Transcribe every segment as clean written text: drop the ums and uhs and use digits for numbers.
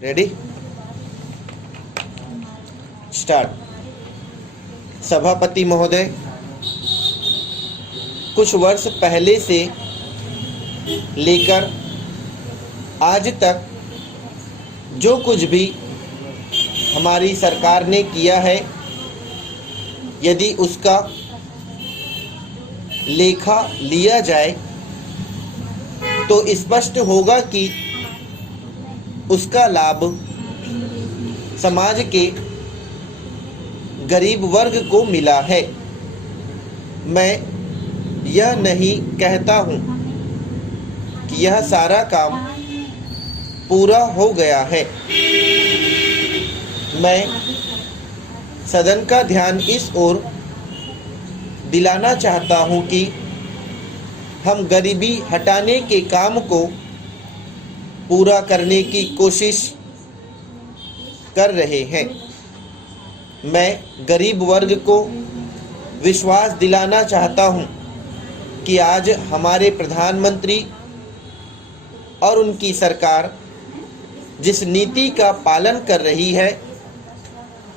Ready start. सभापति महोदय, कुछ वर्ष पहले से लेकर आज तक जो कुछ भी हमारी सरकार ने किया है, यदि उसका लेखा लिया जाए तो स्पष्ट होगा कि उसका लाभ समाज के गरीब वर्ग को मिला है। मैं यह नहीं कहता हूँ कि यह सारा काम पूरा हो गया है। मैं सदन का ध्यान इस ओर दिलाना चाहता हूँ कि हम गरीबी हटाने के काम को पूरा करने की कोशिश कर रहे हैं। मैं गरीब वर्ग को विश्वास दिलाना चाहता हूं कि आज हमारे प्रधानमंत्री और उनकी सरकार जिस नीति का पालन कर रही है,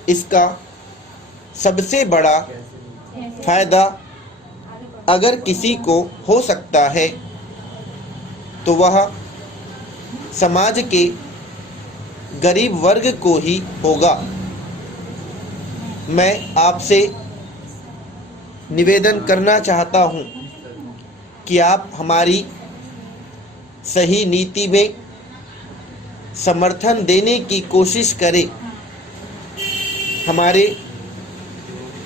इसका सबसे बड़ा फायदा अगर किसी को हो सकता है तो वह समाज के गरीब वर्ग को ही होगा। मैं आपसे निवेदन करना चाहता हूं कि आप हमारी सही नीति में समर्थन देने की कोशिश करें। हमारे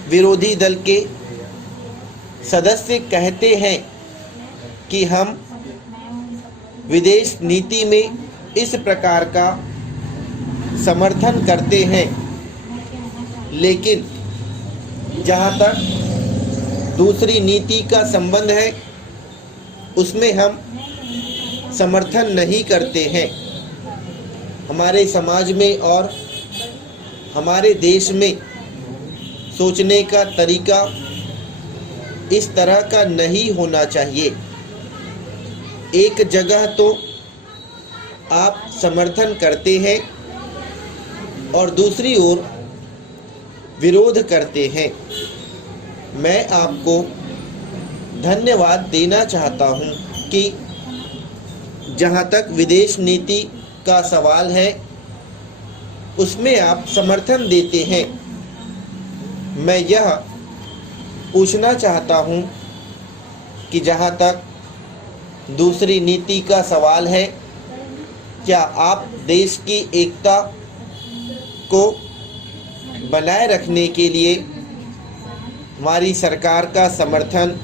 विरोधी दल के सदस्य कहते हैं कि हम विदेश नीति में इस प्रकार का समर्थन करते हैं, लेकिन जहाँ तक दूसरी नीति का संबंध है उसमें हम समर्थन नहीं करते हैं। हमारे समाज में और हमारे देश में सोचने का तरीका इस तरह का नहीं होना चाहिए। एक जगह तो आप समर्थन करते हैं और दूसरी ओर विरोध करते हैं। मैं आपको धन्यवाद देना चाहता हूं कि जहां तक विदेश नीति का सवाल है उसमें आप समर्थन देते हैं। मैं यह पूछना चाहता हूं कि जहां तक दूसरी नीति का सवाल है, क्या आप देश की एकता को बनाए रखने के लिए हमारी सरकार का समर्थन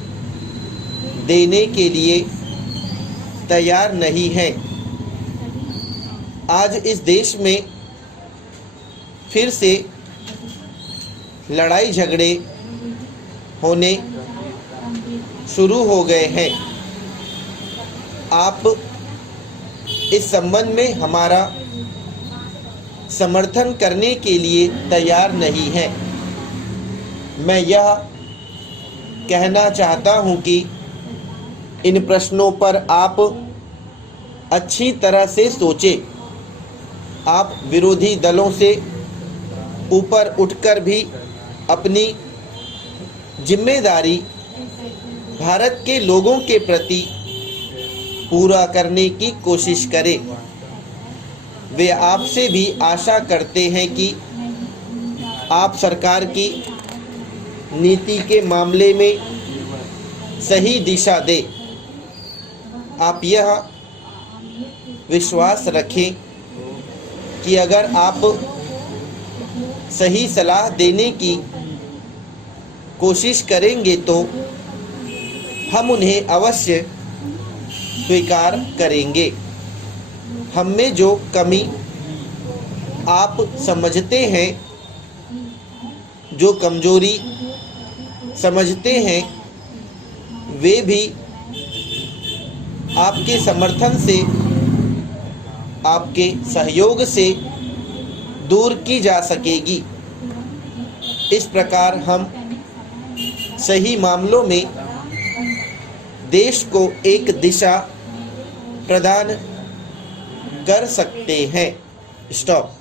देने के लिए तैयार नहीं हैं? आज इस देश में फिर से लड़ाई झगड़े होने शुरू हो गए हैं। आप इस संबंध में हमारा समर्थन करने के लिए तैयार नहीं हैं। मैं यह कहना चाहता हूं कि इन प्रश्नों पर आप अच्छी तरह से सोचें। आप विरोधी दलों से ऊपर उठकर भी अपनी जिम्मेदारी भारत के लोगों के प्रति पूरा करने की कोशिश करें। वे आपसे भी आशा करते हैं कि आप सरकार की नीति के मामले में सही दिशा दें। आप यह विश्वास रखें कि अगर आप सही सलाह देने की कोशिश करेंगे तो हम उन्हें अवश्य स्वीकार करेंगे। हम में जो कमी आप समझते हैं, जो कमजोरी समझते हैं, वे भी आपके समर्थन से, आपके सहयोग से दूर की जा सकेगी। इस प्रकार हम सही मामलों में देश को एक दिशा प्रदान कर सकते हैं। स्टॉप।